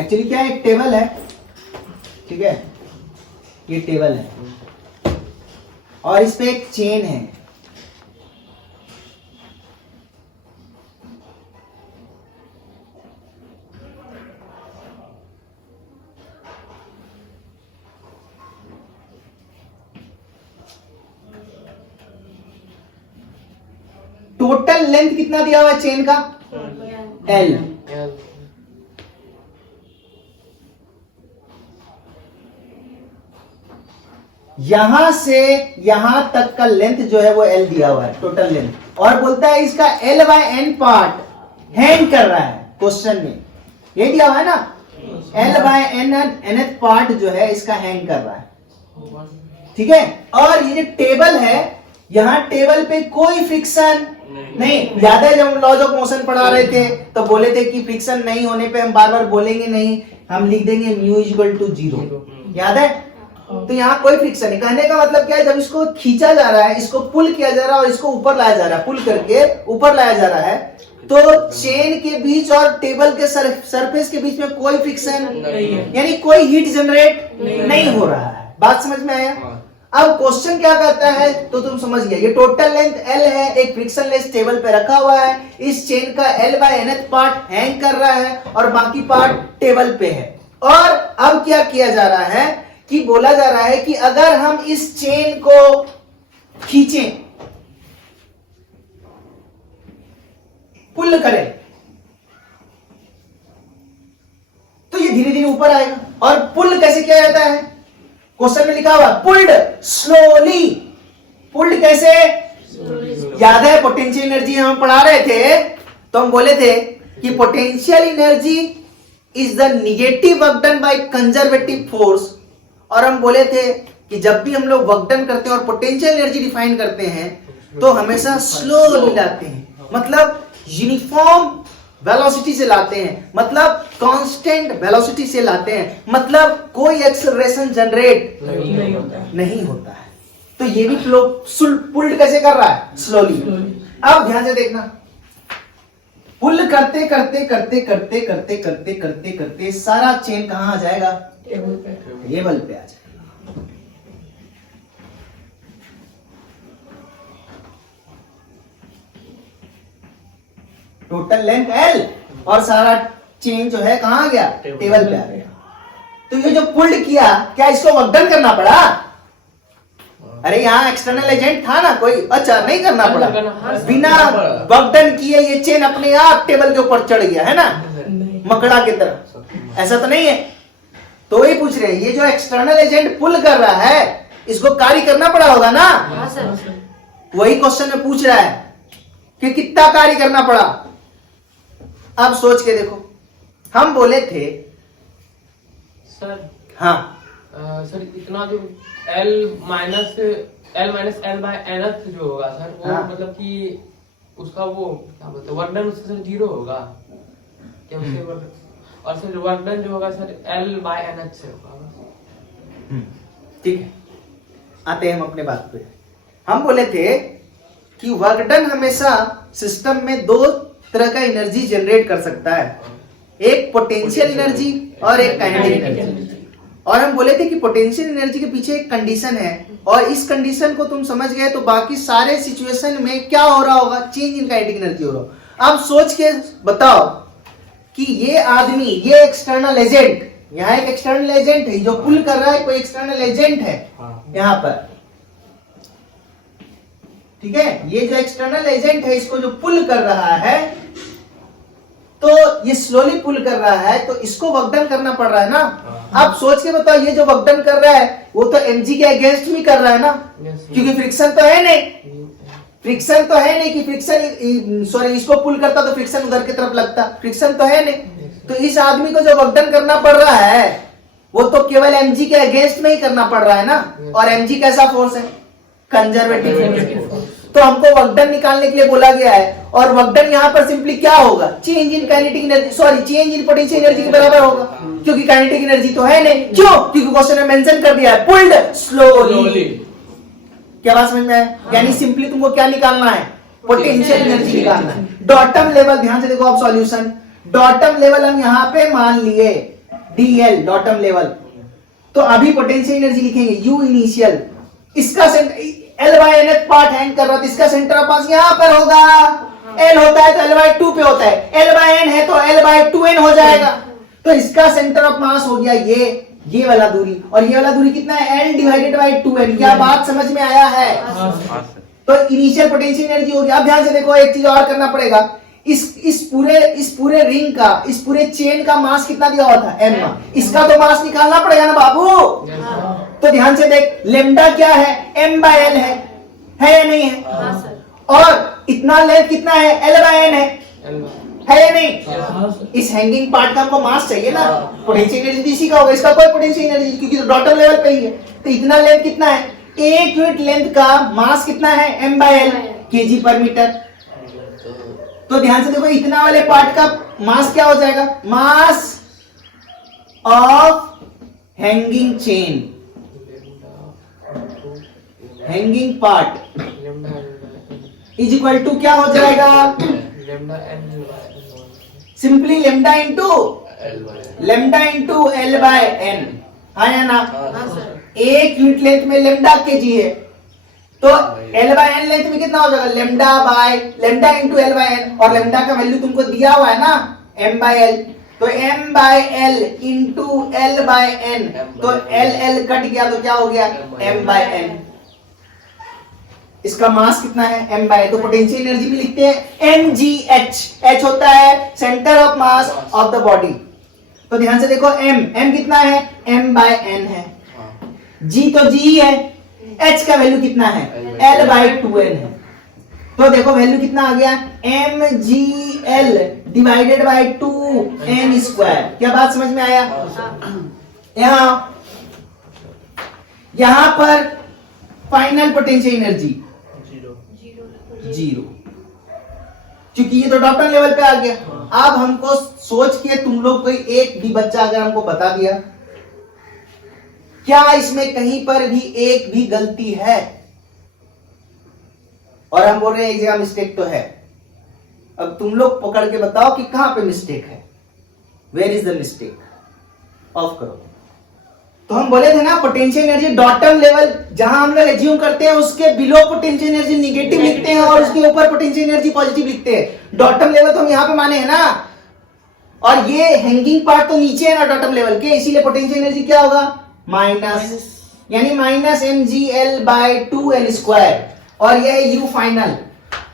Actually क्या है, एक टेबल है, ठीक है, ये टेबल है और इस पे एक चेन है। टोटल लेंथ कितना दिया हुआ है चेन का? L। यहां से यहां तक का लेंथ जो है वो L दिया हुआ है, टोटल लेंथ, और बोलता है इसका L/N पार्ट हैंग कर रहा है। क्वेश्चन में ये दिया हुआ है ना, L/N nth पार्ट जो है इसका हैंग कर रहा है, ठीक है। और ये जो टेबल है, यहां टेबल पे कोई फ्रिक्शन नहीं। याद है जब हम लॉज ऑफ मोशन पढ़ा रहे थे तो बोले थे कि फ्रिक्शन नहीं होने पे हम बार बार बोलेंगे नहीं, हम लिख देंगे μ = 0, याद है। तो यहाँ कोई फ्रिक्शन नहीं। कहने का मतलब क्या है, जब इसको खींचा जा रहा है, इसको पुल किया जा रहा है और इसको ऊपर लाया जा रहा है, पुल करके ऊपर लाया जा रहा है, तो चेन के बीच और टेबल के सरफेस के बीच में कोई फ्रिक्शन नहीं है, यानी कोई हीट जनरेट नहीं हो रहा है। बात समझ में आया? अब क्वेश्चन क्या कहता है तो तुम समझ गए। ये टोटल लेंथ L है, एक फ्रिक्शनलेस टेबल पे रखा हुआ है, इस चेन का L/Nth पार्ट हैंग कर रहा है और बाकी पार्ट टेबल पे है। और अब क्या किया जा रहा है कि बोला जा रहा है कि अगर हम इस चेन को खींचें, पुल करें, तो ये धीरे धीरे ऊपर आएगा। और पुल कैसे किया जाता है? क्वेश्चन में लिखा हुआ पुल्ड स्लोली। पुल्ड कैसे? याद है पोटेंशियल एनर्जी हम पढ़ा रहे थे तो हम बोले थे कि potential energy is the negative work done by conservative force. और हम बोले थे कि जब भी हम लोग वर्क डन करते हैं और पोटेंशियल एनर्जी डिफाइन करते हैं तो हमेशा स्लोली लाते हैं, मतलब यूनिफॉर्म वेलोसिटी से लाते हैं, मतलब कांस्टेंट वेलोसिटी से लाते हैं, मतलब कोई एक्सेलरेशन जनरेट नहीं होता है। तो ये भी फ्लो पुल्ड कैसे कर रहा है? स्लोली। अब ध्यान से देखना, पुल करते करते करते करते करते करते करते करते सारा चेन कहां आ जाएगा? टेबल पे आ जाएगा। टोटल लेंथ L और सारा चेन जो है कहां आ गया? टेबल पे आ गया। तो ये जो पुल्ड किया, क्या इसको वर्क डन करना पड़ा? अरे यहाँ एक्सटर्नल एजेंट था ना कोई, अच्छा नहीं करना पड़ा, बिना वर्क डन किए ये चेन अपने आप टेबल के ऊपर चढ़ गया है ना, मकड़ा की तरह। ऐसा तो नहीं है। तो वही पूछ रहे हैं, ये जो एक्सटर्नल एजेंट पुल कर रहा है इसको कार्य करना पड़ा होगा ना? वही क्वेश्चन में पूछ रहा है कि कितना कार्य करना पड़ा। अब सोच के देखो, हम बोले थे सर, हाँ सर इतना जो L/L/Nth जो होगा सर, वो हाँ। मतलब कि उसका वो क्या बोलते हैं, वर्क डन उससे सर 0 होगा क्या उससे और सर वर्क डन जो होगा सर L/Nth से होगा। ठीक है, आते हैं हम अपने बात पे। हम बोले थे कि वर्क डन हमेशा सिस्टम में दो तरह का एनर्जी जनरेट कर सकता है, एक पोटेंशियल एनर्जी और एक काइनेटिक एनर्जी। और हम बोले थे कि पोटेंशियल एनर्जी के पीछे एक कंडीशन है, और इस कंडीशन को तुम समझ गए तो बाकी सारे सिचुएशन में क्या हो रहा होगा? चेंज इन काइनेटिक एनर्जी हो रहा होगा। अब सोच के बताओ कि ये आदमी, ये एक्सटर्नल एजेंट, यहाँ एक एक्सटर्नल एजेंट है जो पुल कर रहा है, कोई एक्सटर्नल एजेंट है यहाँ पर, ठीक है। ये जो एक्सटर्नल एजेंट है इसको जो पुल कर रहा है, तो ये स्लोली पुल कर रहा है, तो इसको वर्क डन करना पड़ रहा है ना। अब सोच के बताओ, ये जो वर्क डन कर रहा है वो तो mg के अगेंस्ट में कर रहा है ना, क्योंकि फ्रिक्शन तो है नहीं, फ्रिक्शन तो है नहीं कि फ्रिक्शन, सॉरी, इसको पुल करता तो फ्रिक्शन उधर की तरफ लगता, फ्रिक्शन तो है नहीं। तो इस आदमी को जो वर्क डन करना पड़ रहा है वो तो केवल mg के अगेंस्ट में ही करना पड़ रहा है ना। और mg कैसा फोर्स है? Conservative force. तो हमको वर्क डन निकालने के लिए बोला गया है, और वर्क डन यहाँ पर सिंपली क्या होगा? Change in kinetic energy, sorry, change in potential energy के बराबर होगा, क्योंकि काइनेटिक एनर्जी तो है नहीं। क्यों? क्योंकि क्वेश्चन में मेंशन कर दिया है पुल्ड स्लोली। क्या बात समझ में है? यानी सिंपली तुमको क्या निकालना है? पोटेंशियल एनर्जी निकालना है। डॉटम लेवल, ध्यान से देखो आप सॉल्यूशन। डॉटम लेवल हम यहाँ पे मान लिए DL डॉटम लेवल। तो अभी पोटेंशियल एनर्जी लिखेंगे U इनिशियल, इसका L by n part hang कर रहा है, तो इसका सेंटर ऑफ मास यहाँ पर होगा। L होता है तो L बाय 2 पे होता है, L बाय n है तो L बाय 2n हो जाएगा। तो इसका सेंटर ऑफ मास हो गया ये वाला दूरी, और ये वाला दूरी कितना है? L divided by 2n। क्या बात समझ में आया है? तो इनिशियल पोटेंशियल एनर्जी हो गया। अब ध्यान से देखो, एक चीज और करना पड़ेगा, इस पूरे रिंग का, इस पूरे चेन का मास कितना दिया हुआ था? m। इसका तो मास निकालना पड़ेगा ना बाबू। तो ध्यान से देख, लेमडा क्या है? m बाय l है या नहीं है? और इतना लेंथ कितना है? l बाय n है या नहीं? इस हैंगिंग पार्ट का हमको मास चाहिए ना, पोटेंशियल एनर्जी इसी का होगा, इसका कोई पोटेंशियल एनर्जी क्योंकि तो डॉटम लेवल पे ही है। तो इतना लेंथ कितना है? एक यूनिट लेंथ का मास कितना है? m बाय l kg पर मीटर। तो ध्यान से देखो, इतना वाले पार्ट का मास क्या हो जाएगा? Mass of hanging chain, hanging part is equal to क्या हो जाएगा? Simply lambda into l by n, है ना? एक यूनिट लेंथ में लेमडा केजी है, तो L बाय एन लेंथ में कितना हो जाएगा? Lambda into l by n, और लेमडा का वैल्यू तुमको दिया हुआ है ना, m बाय एल। तो m by l into l by n, तो एल कट गया तो क्या हो गया? m by n. इसका मास कितना है? m by. तो पोटेंशियल एनर्जी भी लिखते हैं mgh। h होता है centre of mass of the body. तो ध्यान से देखो, m कितना है? m बाय n है, g तो g है, h का वैल्यू कितना है? L बाय 2n है। तो देखो वैल्यू कितना आ गया? mgl divided by 2n square. क्या बात समझ में आया? यहां पर फाइनल पोटेंशियल एनर्जी जीरो, क्योंकि ये तो डॉटम लेवल पे आ गया। अब हमको सोच के तुम लोग कोई एक भी बच्चा अगर हमको बता दिया, क्या इसमें कहीं पर भी एक भी गलती है? और हम बोल रहे हैं एक जगह मिस्टेक तो है। अब तुम लोग पकड़ के बताओ कि कहां पे मिस्टेक है, where is the mistake? Off करो। तो हम बोले थे ना, पोटेंशियल एनर्जी डॉटम लेवल जहां हम लोग एज्यूम करते हैं उसके बिलो पोटेंशियल एनर्जी निगेटिव लिखते हैं और उसके ऊपर पोटेंशियल एनर्जी पॉजिटिव लिखते हैं। डॉटम लेवल तो हम यहां पे माने हैं ना, और ये हैंगिंग पार्ट तो नीचे है ना डॉटम लेवल के, इसीलिए पोटेंशियल एनर्जी क्या होगा? माइनस, यानी minus mgl by 2n square, और यह है u फाइनल।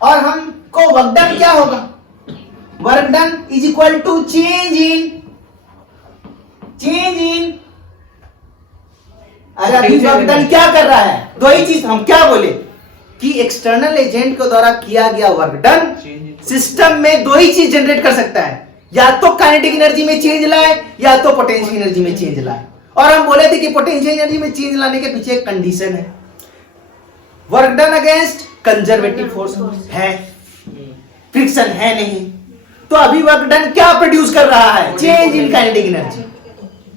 और हमको वर्क डन क्या होगा? Work done is equal to change in. अरे अभी वर्क डन क्या कर रहा है? दो ही चीज हम क्या बोले कि एक्सटर्नल एजेंट के द्वारा किया गया वर्क डन सिस्टम में दो ही चीज जनरेट कर सकता है, या तो काइनेटिक एनर्जी में चेंज लाए या तो पोटेंशियल एनर्जी में चेंज लाए। और हम बोले थे कि पोटेंशियल एनर्जी में चेंज लाने के पीछे एक कंडीशन है, work done against conservative force है, फ्रिक्शन है नहीं। तो अभी वर्क डन क्या प्रोड्यूस कर रहा है? Change in kinetic energy,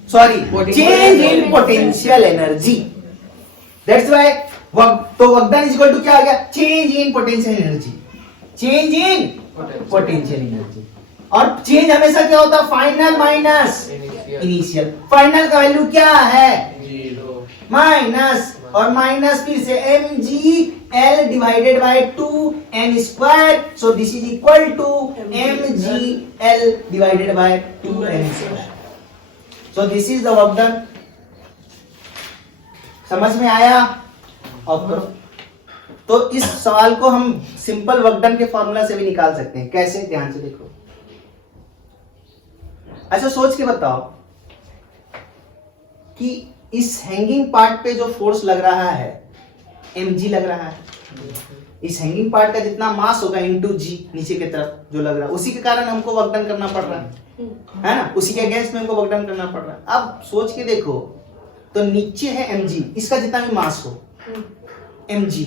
sorry change in potential energy. That's why तो work done is equal to क्या आ गया? Change in potential energy, change in potential energy. और चेंज हमेशा क्या होता है? Final minus initial. फाइनल का वैल्यू क्या है? माइनस, और माइनस फिर से mgl divided by 2n square, so this is equal to mgl divided by 2n square. So this is the work done. समझ में आया? और तो इस सवाल को हम सिंपल वर्क डन के फॉर्मूला से भी निकाल सकते हैं। कैसे? ध्यान से देखो। अच्छा सोच के बताओ कि इस हैंगिंग पार्ट पे जो फोर्स लग रहा है mg लग रहा है, इस हैंगिंग पार्ट का जितना मास होगा इनटू g नीचे की तरफ जो लग रहा है, उसी के कारण हमको वर्क डन करना पड़ रहा है ना, उसी के अगेंस्ट में हमको वर्क डन करना पड़ रहा है। अब सोच के देखो, तो नीचे है mg, इसका जितना भी मास हो mg,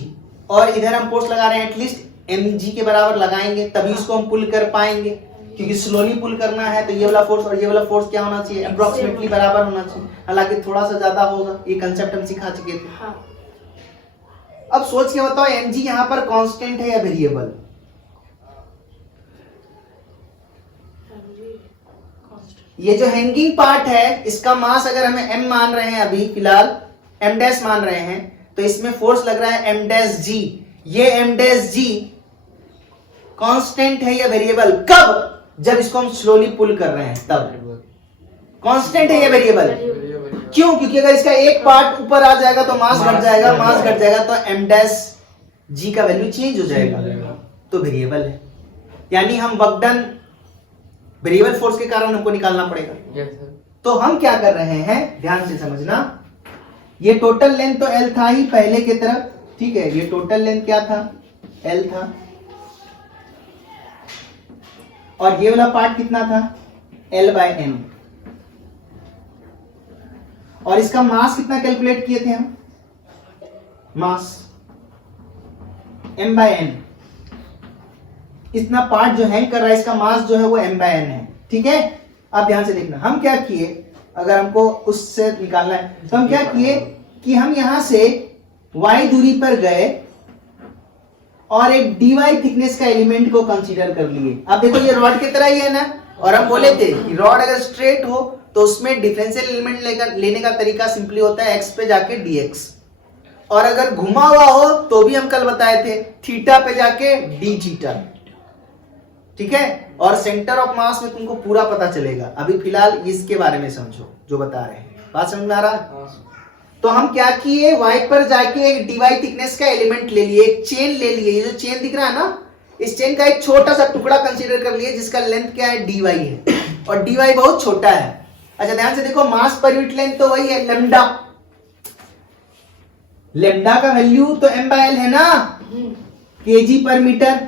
और इधर हम फोर्स लगा रहे हैं, एटलीस्ट mg के बराबर लगाएंगे तभी इसको हम पुल कर पाएंगे, क्योंकि स्लोली पुल करना है तो ये वाला फोर्स और ये वाला फोर्स क्या होना चाहिए? अप्रोक्सीमेटली बराबर होना चाहिए, हालांकि थोड़ा सा ज्यादा होगा, ये कंसेप्ट हम सिखा चुके थे। हाँ। अब सोच के बताओ mg यहाँ पर कांस्टेंट है या वेरिएबल? ये जो हैंगिंग पार्ट है इसका मास अगर हमें m मान रहे हैं, अभी फिलहाल m डैश मान रहे हैं, तो इसमें फोर्स लग रहा है m डैश g। ये m डैश g कांस्टेंट है या वेरिएबल? कब? जब इसको हम स्लोली पुल कर रहे हैं तब। कांस्टेंट है या वेरिएबल? क्यों? क्योंकि अगर इसका एक पार्ट ऊपर आ जाएगा तो मास घट जाएगा, मास घट जाएगा तो m डैश g का वैल्यू चेंज हो जाएगा, तो वेरिएबल है। यानी हम वर्क डन वेरिएबल फोर्स के कारण हमको निकालना पड़ेगा। Yes sir. तो हम क्या कर रहे हैं, ध्यान से समझना, ये टोटल लेंथ तो L था ही पहले की तरफ, ठीक है, ये टोटल लेंथ क्या था? L था। और ये वाला पार्ट कितना था? L/N। और इसका मास कितना कैलकुलेट किए थे हम? मास M/N। इतना पार्ट जो हैंग कर रहा है इसका मास जो है वो M/N है, ठीक है। अब ध्यान से देखना, हम क्या किए, अगर हमको उससे निकालना है तो हम क्या किए कि हम यहां से y दूरी पर गए और एक dy थिकनेस का एलिमेंट को कंसीडर कर लिए। अब देखो ये रॉड की तरह ही है ना, और हम बोले थे कि रॉड अगर स्ट्रेट हो तो उसमें डिफरेंशियल एलिमेंट लेने का तरीका सिंपली होता है x पे जाके dx, और अगर घुमा हुआ हो तो भी हम कल बताए थे थीटा पे जाके d थीटा, ठीक है। और सेंटर ऑफ मास में तुमको पूरा पता चलेगा। अभी फिलहाल इसके बारे में समझो जो बता रहे हैं, बात समझ में आ रहा? तो हम क्या किए, y पर जाके एक dy थिकनेस का एलिमेंट ले लिए, एक चेन ले लिए। ये जो चेन दिख रहा है ना, इस चेन का एक छोटा सा टुकड़ा कंसीडर कर लिए जिसका लेंथ क्या है? dy है, और dy बहुत छोटा है। अच्छा ध्यान से देखो, मास पर यूनिट लेंथ तो वही है लेमडा। लेमडा का वैल्यू तो m/L है ना, kg पर मीटर।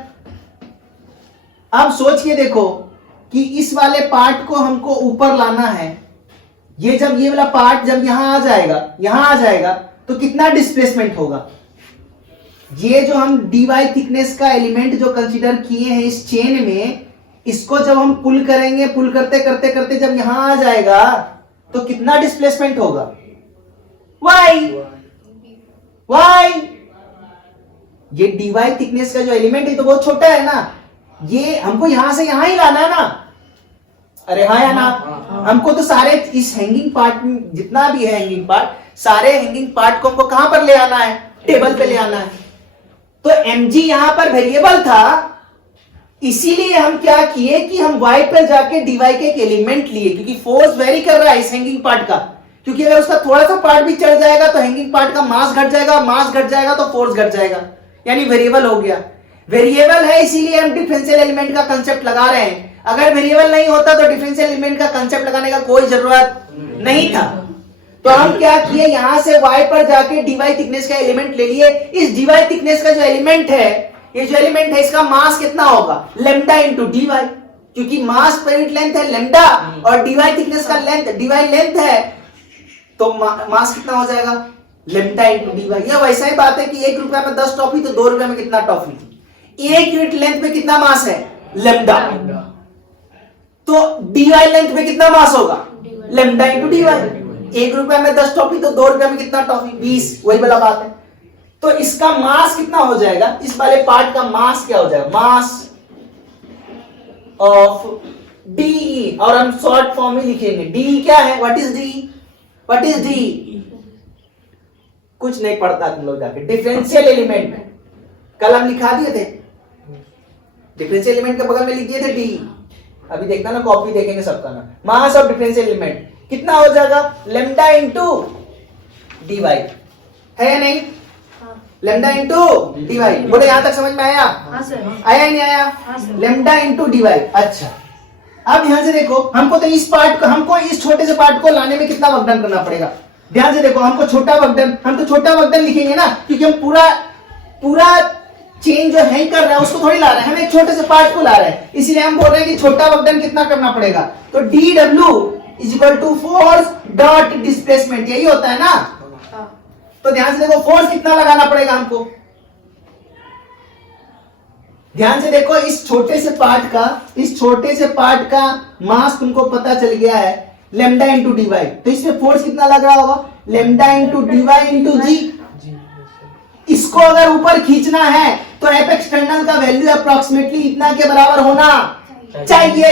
अब सोच के देखो कि इस वाले पार्ट को हमको ऊपर लाना है, ये जब ये वाला पार्ट जब यहां आ जाएगा तो कितना डिस्प्लेसमेंट होगा? ये जो हम dy थिकनेस का एलिमेंट जो कंसीडर किए हैं इस चेन में, इसको जब हम पुल करेंगे, पुल करते करते करते जब यहां आ जाएगा तो कितना डिस्प्लेसमेंट होगा? y। ये dy थिकनेस का जो एलिमेंट है तो बहुत छोटा है ना, ये हमको यहां से यहां ही लाना है ना। अरे हाँ या ना? हमको तो सारे इस हैंगिंग पार्ट में जितना भी है हैंगिंग पार्ट, सारे हैंगिंग पार्ट को हमको कहां पर ले आना है? टेबल पे ले आना है। तो mg यहां पर वेरिएबल था, इसीलिए हम क्या किए कि हम y पर जाके dy के एक एलिमेंट लिए, क्योंकि फोर्स वेरी कर रहा है इस हैंगिंग पार्ट का। क्योंकि अगर उसका थोड़ा सा पार्ट भी चढ़ जाएगा तो हैंगिंग पार्ट का मास घट जाएगा, मास घट जाएगा तो फोर्स घट जाएगा, यानी वेरिएबल हो गया। वेरिएबल है इसीलिए हम डिफरेंशियल एलिमेंट का कांसेप्ट लगा रहे हैं। अगर वेरिएबल नहीं होता तो डिफरेंशियल एलिमेंट का कांसेप्ट लगाने का कोई जरूरत नहीं था। तो हम क्या किए, यहां से y पर जाके dy थिकनेस का एलिमेंट ले लिए। इस dy थिकनेस का जो एलिमेंट है, ये जो एलिमेंट है इसका मास कितना होगा? लेमडा इंटू dy, क्योंकि मास पर यूनिट लेंथ है लेमडा और dy थिकनेस का लेंथ dy लेंथ है, तो मास कितना हो जाएगा? Lambda into dy। यह वैसा ही बात है कि 1 रुपया में 10 टॉफी तो 2 रुपया में कितना टॉफी थी? 1 यूनिट लेंथ पे कितना मास है? लेमडा। तो dy लेंथ पे कितना मास होगा? Lambda into dy। 1 रुपया में 10 टॉफी तो 2 रुपया में कितना टॉफी? 20। वही वाला बात है। तो इसका मास कितना हो जाएगा? इस वाले पार्ट का मास क्या हो जाएगा? मास ऑफ डी, और हम शॉर्ट फॉर्म में लिखेंगे। डी क्या है? What is D? What is D? कुछ नहीं पढ़ता तुम लोग जाके। डिफरेंशियल एलिमेंट कल हम लिखा दिए थे, डिफरेंशियल एलिमेंट के बगल में लिख दिए थे डी। अभी देखना ना, कॉपी देखेंगे सबका ना। मास ऑफ डिफरेंशियल एलिमेंट कितना हो जाएगा? लेमडा इंटू डी वाई, है या नहीं? Lambda into d y. बोले यहां तक समझ में आया? हाँ सर। आया ही नहीं आया? Lambda into d y. अच्छा, अब ध्यान से देखो, हमको तो इस पार्ट को, हमको इस छोटे से पार्ट को लाने में कितना वर्क डन करना पड़ेगा? ध्यान से देखो, हमको छोटा वर्क डन, हम तो छोटा वर्क डन लिखेंगे ना, क्योंकि हम पूरा चेन जो हैंग कर रहा है उसको थोड़ी ला रहे हैं, हम एक छोटे से पार्ट को ला रहे हैं। इसलिए हम बोल रहे हैं कि छोटा वर्क डन कितना करना पड़ेगा। तो dw is equal to force dot displacement, यही होता है ना। तो ध्यान से देखो, फोर्स कितना लगाना पड़ेगा हमको? ध्यान से देखो, इस छोटे से पार्ट का मास तुमको पता चल गया है लेमडा इंटू डी वाई। तो इसमें फोर्स कितना लग रहा होगा? Lambda into d y into g. इसको अगर ऊपर खींचना है तो एफ एक्सटर्नल का वैल्यू अप्रोक्सीमेटली इतना के बराबर होना चाहिए।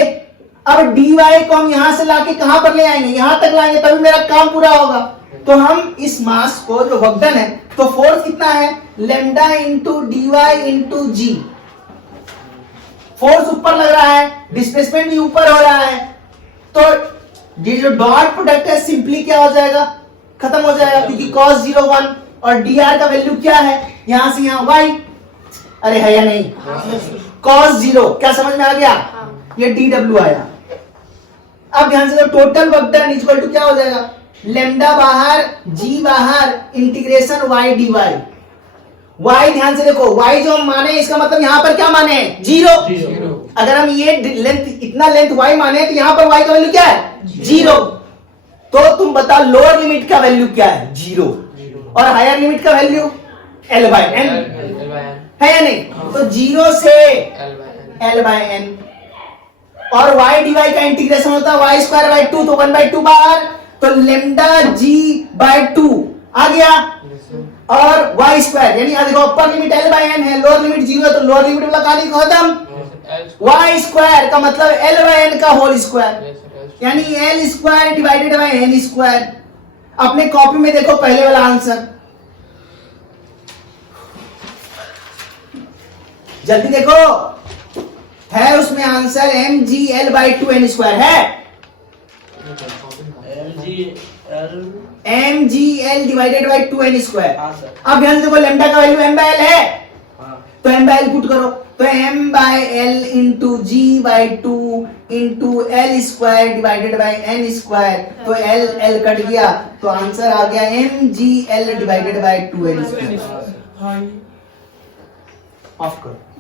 अब dy को हम यहां से लाके कहां पर ले आएंगे, यहां तक लाएंगे तभी मेरा काम पूरा होगा। तो हम इस मास को जो वक्डन है, तो फोर्स कितना है, लेमडा इंटू dy इंटू जी। फोर्स ऊपर लग रहा है, डिस्प्लेसमेंट भी ऊपर हो रहा है, तो ये जो डॉट प्रोडक्ट है सिंपली क्या हो जाएगा, खत्म हो जाएगा, क्योंकि cos 0 1 और dr का वैल्यू क्या है, यहां से यहां y, अरे है या नहीं, cos 0, क्या समझ में आ गया, ये dw आया। अब ध्यान से total work done equal to क्या हो जाएगा, लेमडा बाहर जी बाहर इंटीग्रेशन y dy। y ध्यान से देखो, y जो हम माने इसका मतलब यहां पर क्या माने, जीरो। अगर हम ये लेंथ, इतना लेंथ y माने तो यहां पर y का वैल्यू क्या है, जीरो। तो तुम बताओ लोअर लिमिट का वैल्यू क्या है, जीरो, और हायर लिमिट का वैल्यू l बाय n है या नहीं, तो जीरो से l बाय n, और y dy का इंटीग्रेशन होता है y स्क्वायर बाय 2, तो 1 बाय 2 बाहर, तो लेमडा जी बाय 2 आ गया, और y स्क्वायर यानी देखो upper limit l by n है, लोअर लिमिट 0 है, तो लोअर लिमिट वाला कहानी खत्म, y स्क्वायर का मतलब l बाय n का होल स्क्वायर, यानी l square divided by n square. अपने कॉपी में देखो पहले वाला आंसर, जल्दी देखो, है उसमें answer mgl by 2n square है, mgl divided by 2n square. अब ध्यान से देखो लेमडा का वैल्यू m बाय l है, तो m बाय l पुट करो, तो m by l into g by 2 into l square divided by n square, तो l कट गया, तो आंसर आ गया mgl divided by 2n square. Off करो।